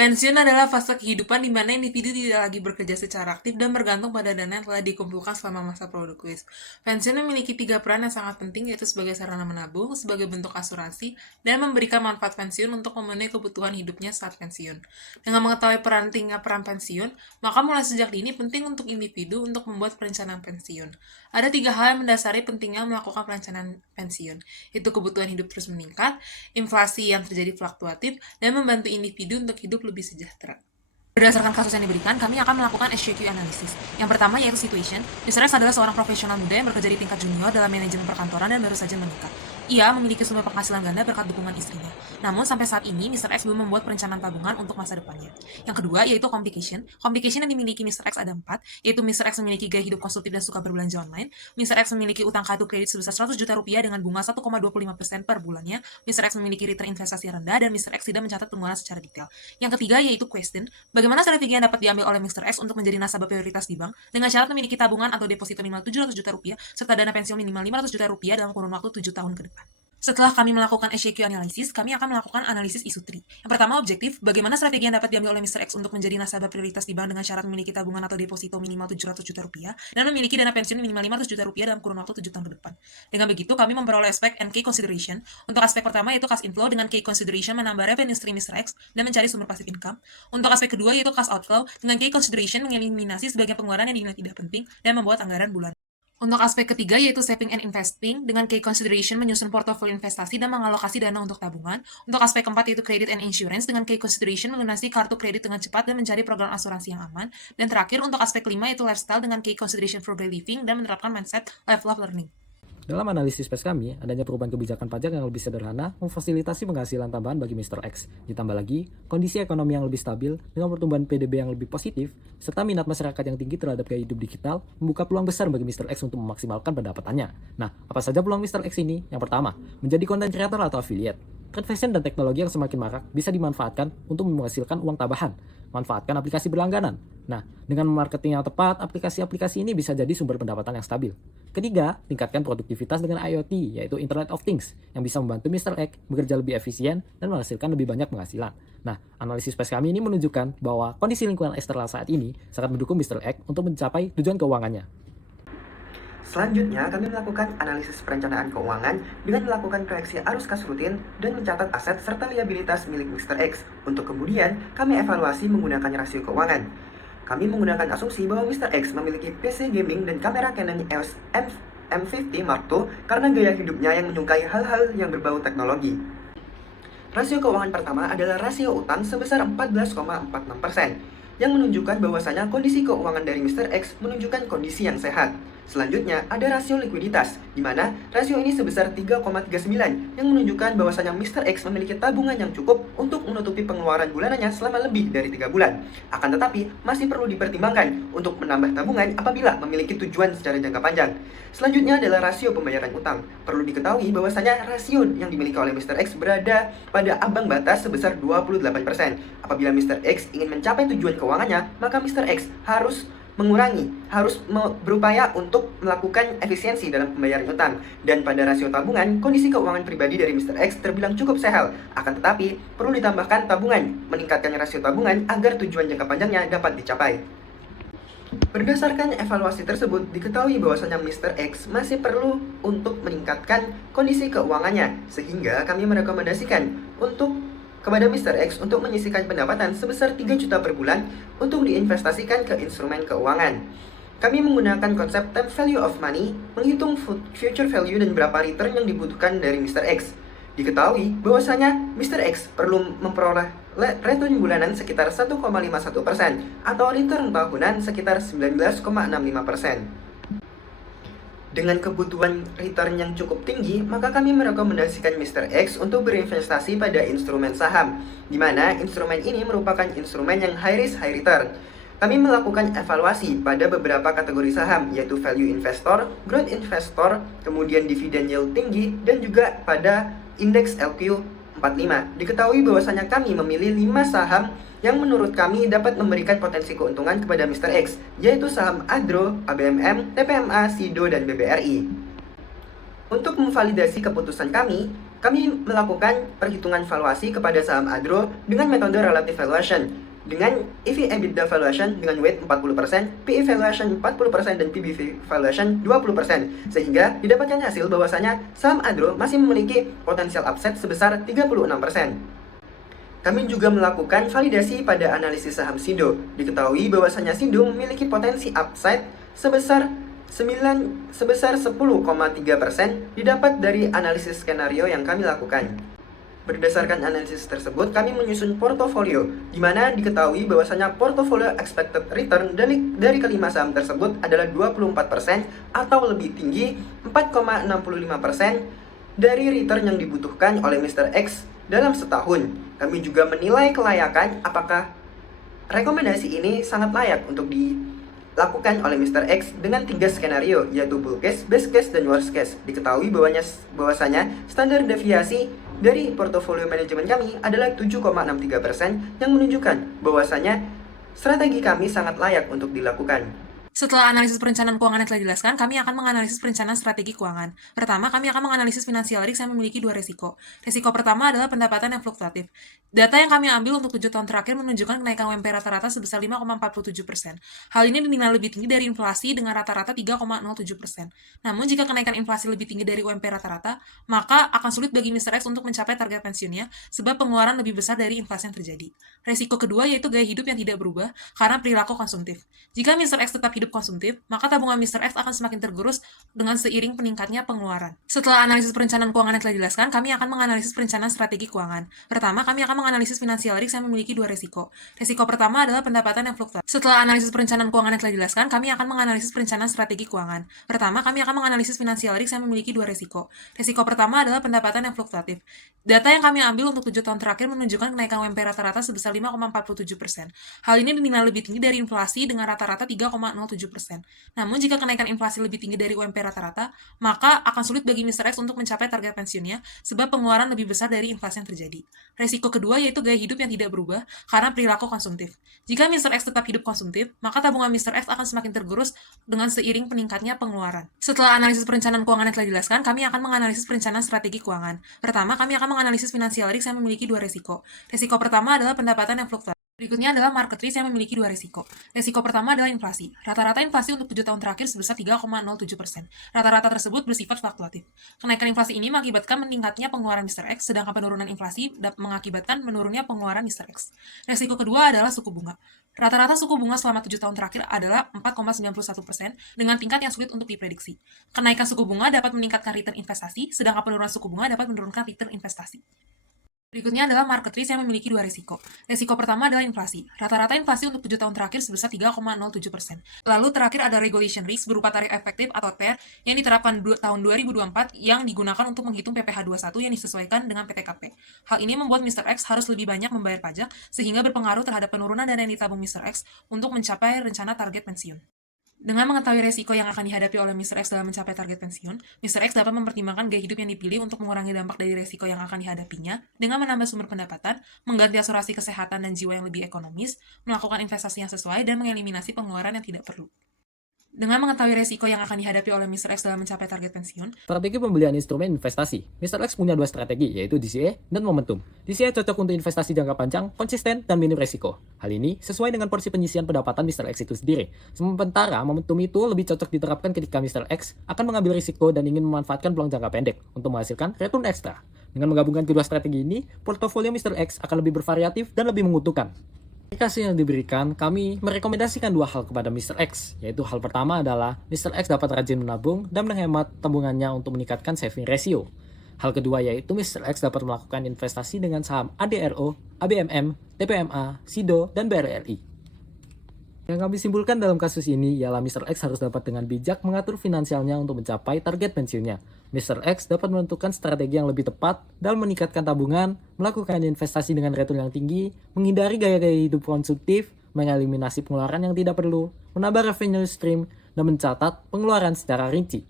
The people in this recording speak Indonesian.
Pensiun adalah fase kehidupan di mana individu tidak lagi bekerja secara aktif dan bergantung pada dana yang telah dikumpulkan selama masa produktif. Pensiun memiliki tiga peran yang sangat penting, yaitu sebagai sarana menabung, sebagai bentuk asuransi, dan memberikan manfaat pensiun untuk memenuhi kebutuhan hidupnya saat pensiun. Dengan mengetahui pentingnya peran pensiun, maka mulai sejak dini penting untuk individu untuk membuat perencanaan pensiun. Ada tiga hal yang mendasari pentingnya melakukan perencanaan pensiun, yaitu kebutuhan hidup terus meningkat, inflasi yang terjadi fluktuatif, dan membantu individu untuk hidup lebih sejahtera. Berdasarkan kasus yang diberikan, kami akan melakukan SJQ analysis. Yang pertama yaitu situation. Mr. X adalah seorang profesional muda yang bekerja di tingkat junior dalam manajemen perkantoran dan baru saja menikah. Ia memiliki sumber penghasilan ganda berkat dukungan istrinya. Namun, sampai saat ini, Mr. X belum membuat perencanaan tabungan untuk masa depannya. Yang kedua yaitu complication. Complication yang dimiliki Mr. X ada 4, yaitu Mr. X memiliki gaya hidup konsumtif dan suka berbelanja online. Mr. X memiliki utang kartu kredit sebesar 100 juta rupiah dengan bunga 1,25% per bulannya. Mr. X memiliki return investasi rendah dan Mr. X tidak mencatat pengeluaran secara detail. Yang ketiga yaitu question. Bagaimana strategi yang dapat diambil oleh Mr. X untuk menjadi nasabah prioritas di bank dengan syarat memiliki tabungan atau deposito minimal 700 juta rupiah serta dana pensiun minimal 500 juta rupiah dalam kurun waktu 7 tahun ke depan. Setelah kami melakukan SJQ analysis, kami akan melakukan analisis isu 3. Yang pertama, objektif, bagaimana strategi yang dapat diambil oleh Mr. X untuk menjadi nasabah prioritas di bank dengan syarat memiliki tabungan atau deposito minimal 700 juta rupiah dan memiliki dana pensiun minimal 500 juta rupiah dalam kurun waktu 7 tahun ke depan. Dengan begitu, kami memperoleh aspek and key consideration. Untuk aspek pertama yaitu cash inflow dengan key consideration menambah revenue stream Mr. X dan mencari sumber passive income. Untuk aspek kedua yaitu cash outflow dengan key consideration mengeliminasi sebagian pengeluaran yang dinilai tidak penting dan membuat anggaran bulanan. Untuk aspek ketiga yaitu saving and investing dengan key consideration menyusun portofolio investasi dan mengalokasi dana untuk tabungan. Untuk aspek keempat yaitu credit and insurance dengan key consideration melunasi kartu kredit dengan cepat dan mencari program asuransi yang aman. Dan terakhir untuk aspek kelima yaitu lifestyle dengan key consideration frugal living dan menerapkan mindset lifelong learning. Dalam analisis PES kami, adanya perubahan kebijakan pajak yang lebih sederhana memfasilitasi penghasilan tambahan bagi Mr. X. Ditambah lagi, kondisi ekonomi yang lebih stabil dengan pertumbuhan PDB yang lebih positif, serta minat masyarakat yang tinggi terhadap gaya hidup digital, membuka peluang besar bagi Mr. X untuk memaksimalkan pendapatannya. Nah, apa saja peluang Mr. X ini? Yang pertama, menjadi content creator atau affiliate. Trend fashion dan teknologi yang semakin marak bisa dimanfaatkan untuk menghasilkan uang tambahan. Manfaatkan aplikasi berlangganan. Nah, dengan marketing yang tepat, aplikasi-aplikasi ini bisa jadi sumber pendapatan yang stabil. Ketiga, tingkatkan produktivitas dengan IoT, yaitu Internet of Things, yang bisa membantu Mr. X bekerja lebih efisien dan menghasilkan lebih banyak penghasilan. Nah, analisis PES kami ini menunjukkan bahwa kondisi lingkungan eksternal saat ini sangat mendukung Mr. X untuk mencapai tujuan keuangannya. Selanjutnya, kami melakukan analisis perencanaan keuangan dengan melakukan proyeksi arus kas rutin dan mencatat aset serta liabilitas milik Mr. X. Untuk kemudian, kami evaluasi menggunakan rasio keuangan. Kami menggunakan asumsi bahwa Mr. X memiliki PC gaming dan kamera Canon EOS M50 Mark II karena gaya hidupnya yang menyukai hal-hal yang berbau teknologi. Rasio keuangan pertama adalah rasio utang sebesar 14,46%, yang menunjukkan bahwasanya kondisi keuangan dari Mr. X menunjukkan kondisi yang sehat. Selanjutnya, ada rasio likuiditas, di mana rasio ini sebesar 3,39, yang menunjukkan bahwasanya Mr. X memiliki tabungan yang cukup untuk menutupi pengeluaran bulanannya selama lebih dari 3 bulan. Akan tetapi, masih perlu dipertimbangkan untuk menambah tabungan apabila memiliki tujuan secara jangka panjang. Selanjutnya adalah rasio pembayaran utang. Perlu diketahui bahwasanya rasio yang dimiliki oleh Mr. X berada pada ambang batas sebesar 28%. Apabila Mr. X ingin mencapai tujuan keuangannya, maka Mr. X harus berupaya untuk melakukan efisiensi dalam pembayaran utang. Dan pada rasio tabungan, kondisi keuangan pribadi dari Mr. X terbilang cukup sehat. Akan tetapi, perlu ditambahkan tabungan, meningkatkan rasio tabungan agar tujuan jangka panjangnya dapat dicapai. Berdasarkan evaluasi tersebut, diketahui bahwasanya Mr. X masih perlu untuk meningkatkan kondisi keuangannya, sehingga kami merekomendasikan kepada Mr. X untuk menyisihkan pendapatan sebesar 3 juta per bulan untuk diinvestasikan ke instrumen keuangan. Kami menggunakan konsep time value of money, menghitung future value dan berapa return yang dibutuhkan dari Mr. X. Diketahui bahwasanya Mr. X perlu memperoleh return bulanan sekitar 1,51% atau return tahunan sekitar 19,65%. Dengan kebutuhan return yang cukup tinggi, maka kami merekomendasikan Mr. X untuk berinvestasi pada instrumen saham, di mana instrumen ini merupakan instrumen yang high risk, high return. Kami melakukan evaluasi pada beberapa kategori saham, yaitu value investor, growth investor, kemudian dividen yield tinggi, dan juga pada indeks LQ45. Diketahui bahwasanya kami memilih 5 saham yang menurut kami dapat memberikan potensi keuntungan kepada Mr. X, yaitu saham Adro, ABMM, TPMA, SIDO, dan BBRI. Untuk memvalidasi keputusan kami Kami melakukan perhitungan valuasi kepada saham Adro dengan metode relative valuation, dengan EV/EBITDA valuation dengan weight 40%, PE valuation 40%, dan PBV valuation 20%, sehingga didapatkan hasil bahwasanya saham Adro masih memiliki potensial upside sebesar 36%. Kami juga melakukan validasi pada analisis saham Sido. Diketahui bahwasanya Sido memiliki potensi upside sebesar 10,3% didapat dari analisis skenario yang kami lakukan. Berdasarkan analisis tersebut, kami menyusun portofolio, di mana diketahui bahwasanya portofolio expected return dari kelima saham tersebut adalah 24% atau lebih tinggi 4,65% dari return yang dibutuhkan oleh Mr. X dalam setahun. Kami juga menilai kelayakan apakah rekomendasi ini sangat layak untuk dilakukan oleh Mr. X dengan 3 skenario, yaitu bull case, best case, dan worst case. Diketahui bahwasanya standar deviasi dari portofolio manajemen kami adalah 7,63% yang menunjukkan bahwasanya strategi kami sangat layak untuk dilakukan. Setelah analisis perencanaan keuangan yang telah dijelaskan, kami akan menganalisis perencanaan strategi keuangan. Pertama, kami akan menganalisis financial risk yang memiliki 2 resiko. Resiko pertama adalah pendapatan yang fluktuatif. Data yang kami ambil untuk 7 tahun terakhir menunjukkan kenaikan UMP rata-rata sebesar 5,47%. Hal ini dinilai lebih tinggi dari inflasi dengan rata-rata 3,07%. Namun, jika kenaikan inflasi lebih tinggi dari UMP rata-rata, maka akan sulit bagi Mr. X untuk mencapai target pensiunnya sebab pengeluaran lebih besar dari inflasi yang terjadi. Resiko kedua yaitu gaya hidup yang tidak berubah karena perilaku konsumtif. Jika Mr. X tetap hidup konsumtif, maka tabungan Mr. X akan semakin tergerus dengan seiring peningkatnya pengeluaran. Setelah analisis perencanaan keuangan yang telah dijelaskan, kami akan menganalisis perencanaan strategi keuangan. Pertama, kami akan menganalisis financial risk yang memiliki 2 resiko. Resiko pertama adalah pendapatan yang fluktuatif. Setelah analisis perencanaan keuangan yang telah dijelaskan, kami akan menganalisis perencanaan strategi keuangan. Pertama, kami akan menganalisis financial risk yang memiliki 2 resiko. Resiko pertama adalah pendapatan yang fluktuatif. Data yang kami ambil untuk 7 tahun terakhir menunjukkan kenaikan UMP rata-rata sebesar 5,47%. Hal ini dinilai lebih tinggi dari inflasi dengan rata-rata 3,07%. Namun, jika kenaikan inflasi lebih tinggi dari UMP rata-rata, maka akan sulit bagi Mr. X untuk mencapai target pensiunnya sebab pengeluaran lebih besar dari inflasi yang terjadi. Resiko kedua yaitu gaya hidup yang tidak berubah karena perilaku konsumtif. Jika Mr. X tetap hidup konsumtif, maka tabungan Mr. X akan semakin tergerus dengan seiring peningkatnya pengeluaran. Setelah analisis perencanaan keuangan yang telah dijelaskan, kami akan menganalisis perencanaan strategi keuangan. Pertama, kami akan menganalisis financial risk yang memiliki 2 resiko. Resiko pertama adalah pendapatan yang fluktuatif. Berikutnya adalah market risk yang memiliki 2 resiko. Resiko pertama adalah inflasi. Rata-rata inflasi untuk 7 tahun terakhir sebesar 3,07%. Rata-rata tersebut bersifat fluktuatif. Kenaikan inflasi ini mengakibatkan meningkatnya pengeluaran Mr. X, sedangkan penurunan inflasi mengakibatkan menurunnya pengeluaran Mr. X. Resiko kedua adalah suku bunga. Rata-rata suku bunga selama 7 tahun terakhir adalah 4,91% dengan tingkat yang sulit untuk diprediksi. Kenaikan suku bunga dapat meningkatkan return investasi, sedangkan penurunan suku bunga dapat menurunkan return investasi. Berikutnya adalah market risk yang memiliki 2 resiko. Resiko pertama adalah inflasi. Rata-rata inflasi untuk 7 tahun terakhir sebesar 3,07%. Lalu terakhir ada regulation risk berupa tarif efektif atau TER yang diterapkan tahun 2024 yang digunakan untuk menghitung PPh 21 yang disesuaikan dengan PTKP. Hal ini membuat Mr. X harus lebih banyak membayar pajak sehingga berpengaruh terhadap penurunan dana yang ditabung Mr. X untuk mencapai rencana target pensiun. Dengan mengetahui resiko yang akan dihadapi oleh Mr. X dalam mencapai target pensiun, Mr. X dapat mempertimbangkan gaya hidup yang dipilih untuk mengurangi dampak dari resiko yang akan dihadapinya dengan menambah sumber pendapatan, mengganti asuransi kesehatan dan jiwa yang lebih ekonomis, melakukan investasi yang sesuai, dan mengeliminasi pengeluaran yang tidak perlu. Dengan mengetahui resiko yang akan dihadapi oleh Mr. X dalam mencapai target pensiun, Strategi pembelian instrumen investasi. Mr. X punya 2 strategi, yaitu DCA dan momentum. DCA cocok untuk investasi jangka panjang, konsisten, dan minim resiko. Hal ini sesuai dengan porsi penyisian pendapatan Mr. X itu sendiri. Sementara momentum itu lebih cocok diterapkan ketika Mr. X akan mengambil risiko dan ingin memanfaatkan peluang jangka pendek untuk menghasilkan return ekstra. Dengan menggabungkan kedua strategi ini, portofolio Mr. X akan lebih bervariatif dan lebih menguntungkan. Aplikasi yang diberikan, kami merekomendasikan 2 hal kepada Mr. X, yaitu hal pertama adalah Mr. X dapat rajin menabung dan menghemat tabungannya untuk meningkatkan saving ratio. Hal kedua yaitu Mr. X dapat melakukan investasi dengan saham ADRO, ABMM, TPMA, SIDO, dan BRRI. Yang kami simpulkan dalam kasus ini ialah Mr. X harus dapat dengan bijak mengatur finansialnya untuk mencapai target pensiunnya. Mr. X dapat menentukan strategi yang lebih tepat dalam meningkatkan tabungan, melakukan investasi dengan return yang tinggi, menghindari gaya-gaya hidup konsumtif, mengeliminasi pengeluaran yang tidak perlu, menambah revenue stream, dan mencatat pengeluaran secara rinci.